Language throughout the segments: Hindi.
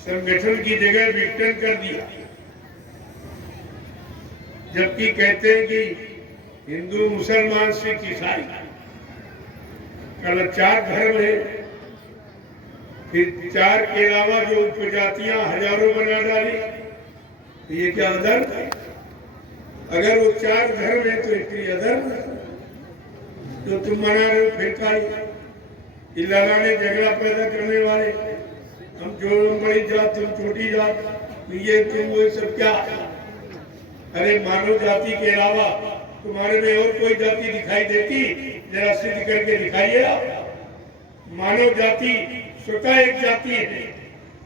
संगठन की जगह विघटन कर दिया। जबकि कहते हैं कि हिंदू, मुसलमान, सिख, ईसाई कल 4 धर्म है, फिर 4 के अलावा जो उपजातियां हजारों बना डाली। ये क्या अधर्म है? अगर वो 4 धर्म है तो इतनी अधर्म जो तुम मना रहे हो फिर का लड़ाने झगड़ा पैदा करने वाले, हम जो बड़ी जात तुम छोटी जात, ये तुम वो सब क्या? अरे मानव जाति के अलावा तुम्हारे में और कोई जाति दिखाई देती? जरा सिद्ध करके दिखाइए आप। मानव जाति स्वतः एक जाति है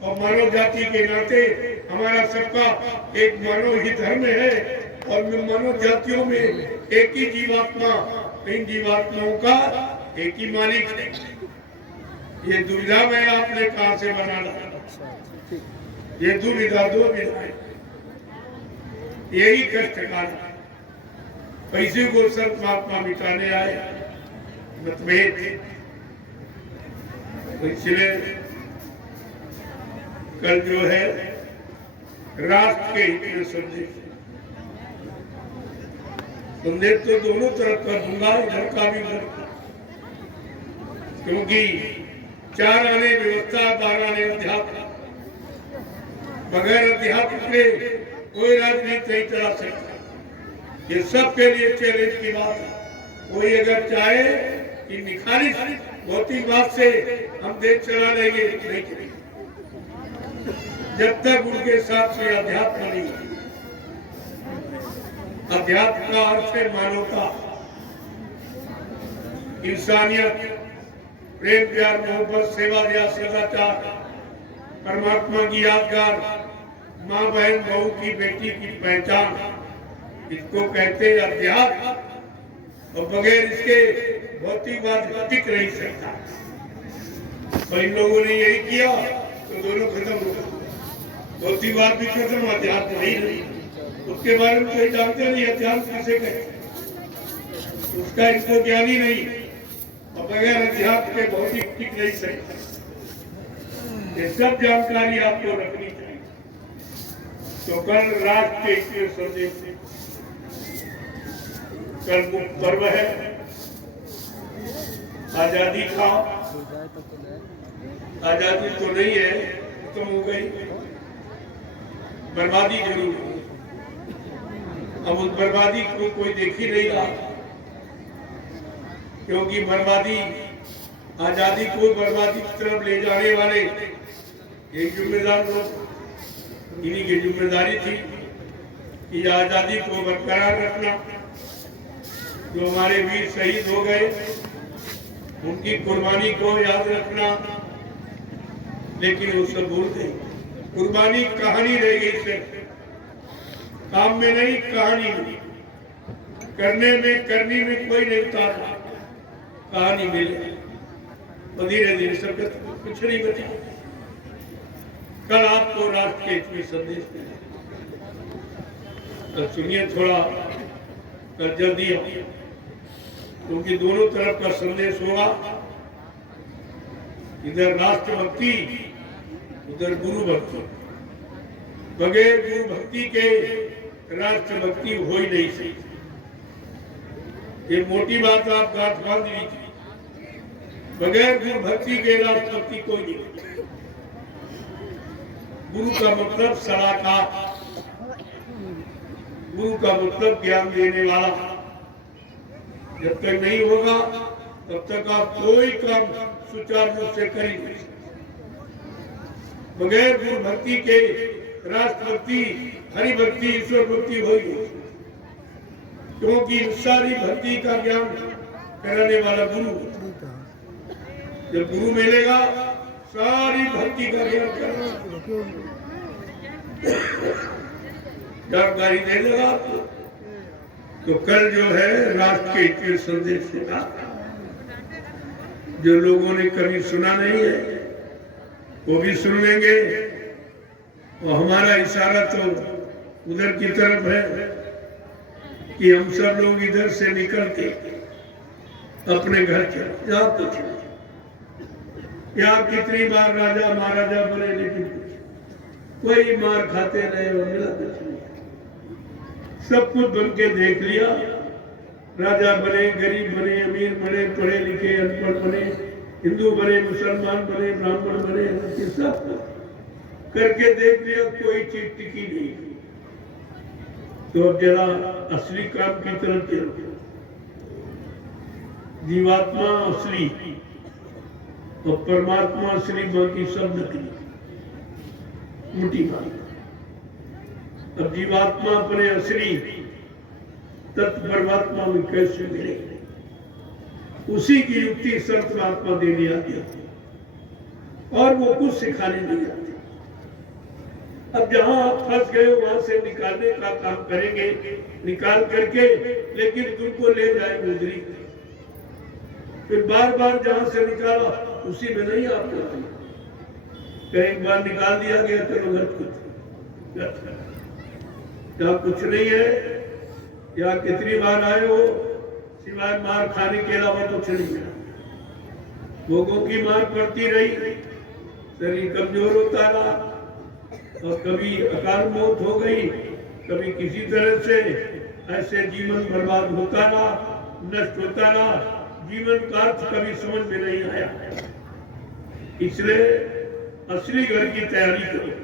और मानव जाति के नाते हमारा सबका एक मानव ही धर्म है और मानव जातियों में एक ही जीवात्मा, इन जीवात्माओं का एक ही मालिक है। ये दुविधा में आपने कहां से बना ला? ये दुविधा 2 विधाएं, यही कष्ट काल पैसे को संत महात्मा मिटाने आए मतभेद। इसलिए कल जो है राष्ट्र के हित में संदेश तो दोनों तरफ कर दूंगा, इधर का भी इधर, क्योंकि 4 आने व्यवस्था, 12 आने अध्यात्म। बगैर अध्यात्म के कोई राजनीति नहीं चला सकता। ये सबके लिए चैलेंज की बात है। कोई अगर चाहे कि निखारिश भौतिक बात से हम देश चला लेंगे, नहीं करेंगे जब तक उनके साथ से अध्यात्म नहीं। अध्यात्म का अर्थ है मानवता, इंसानियत, प्रेम, प्यार, मोहब्बत, सेवा, दया, सदाचार, परमात्मा की यादगार, माँ, बहन, बहू की, बेटी की पहचान, इसको कहते हैं अध्यात्म। और बगैर इसके भौतिकवाद टिक नहीं सकता। तो इन लोगों ने यही किया तो दोनों खत्म हो गए। भौतिकवाद भी खत्म, अध्यात्म नहीं। उसके बारे में कोई जानते नहीं, अध्यात्म किसे कहते, उसका इनको ज्ञान ही नहीं। और बगैर अध्यात्म के भौतिक टिक नहीं सकता। ये सब जानकारी आपको रखनी चाहिए। तो कल राष्ट्र के इतने संदेश, कल मुख्य पर्व है आजादी का। आजादी तो नहीं है, खत्म हो गई, बर्बादी जरूर है। अब उस बर्बादी को कोई देख ही नहीं रहा, क्योंकि बर्बादी, आजादी को बर्बादी की तरफ ले जाने वाले एक जिम्मेदार लोग, इन्हीं की जिम्मेदारी थी कि आजादी को बरकरार रखना। जो हमारे वीर शहीद हो गए उनकी कुर्बानी को याद रखना, लेकिन वो सब भूल गए। कुर्बानी कहानी रह गई, सिर्फ काम में नहीं, कहानी में, करनी में कोई नहीं उतारा, कहानी मिले और धीरे धीरे सब कुछ नहीं बचा। कल आपको राष्ट्र के हित में संदेश मिले, तो सुनिए थोड़ा, कल जल्दी क्योंकि दोनों तरफ का संदेश होगा। इधर राष्ट्रभक्ति, उधर गुरु भक्ति। बगैर गुरु भक्ति के राष्ट्रभक्ति हो ही नहीं सकती। ये मोटी बात आप गांठ बांध लीजिए। बगैर गुरु भक्ति के राष्ट्रभक्ति कोई नहीं। गुरु का मतलब सलाहकार, गुरु का मतलब ज्ञान देने वाला। जब तक नहीं होगा तब तक आप कोई काम सुचारू रूप से कर ही नहीं सकते। बगैर गुरु भक्ति के राष्ट्रभक्ति, हरि भक्ति, ईश्वर भक्ति होगी, क्योंकि सारी भक्ति का ज्ञान कराने वाला गुरु। जब गुरु मिलेगा सारी भक्ति का ज्ञान कराना, जानकारी दे देगा आपको। तो कल जो है राष्ट्र के हित में संदेश देगा। जो लोगों ने कभी सुना नहीं है वो भी सुन लेंगे। और हमारा इशारा तो उधर की तरफ है कि हम सब लोग इधर से निकल के अपने घर चले। यहाँ कितनी बार राजा महाराजा बने, लेकिन कोई मार खाते रहे और मिला कुछ नहीं। सब कुछ बन के देख लिया, राजा बने, गरीब बने, अमीर बने, पढ़े लिखे, अनपढ़ बने, हिंदू बने, मुसलमान बने, ब्राह्मण बने, ये सब करके देख लिया, कोई चीज टिकी नहीं। तो अब जरा असली काम की तरफ चलो। जीवात्मा असली और परमात्मा असली, बाकी सब नकली, मोटी बात। अब जीवात्मा अपने असली तत्व परमात्मा में कैसे मिले, उसी की युक्ति संत महात्मा देने आती है और वो कुछ सिखाने नहीं आते। अब जहां आप फंस गए हो वहां से निकालने का काम करेंगे, निकाल करके, लेकिन तुमको ले जाएंगे उधरी। फिर बार बार जहां से निकाला उसी में नहीं आप करते। एक बार निकाल दिया गया, चलो घर कुछ जहाँ कुछ नहीं है, या कितनी बार आए हो, सिवाय मार खाने के अलावा कुछ नहीं है। भोगों की मार पड़ती रही, शरीर कमजोर होता रहा, और कभी अकाल मौत हो गई, कभी किसी तरह से ऐसे जीवन बर्बाद होता रहा, नष्ट होता रहा। जीवन का अर्थ कभी समझ में नहीं आया। इसलिए असली घर की तैयारी करो।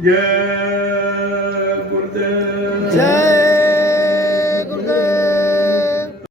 जय गुरुदेव।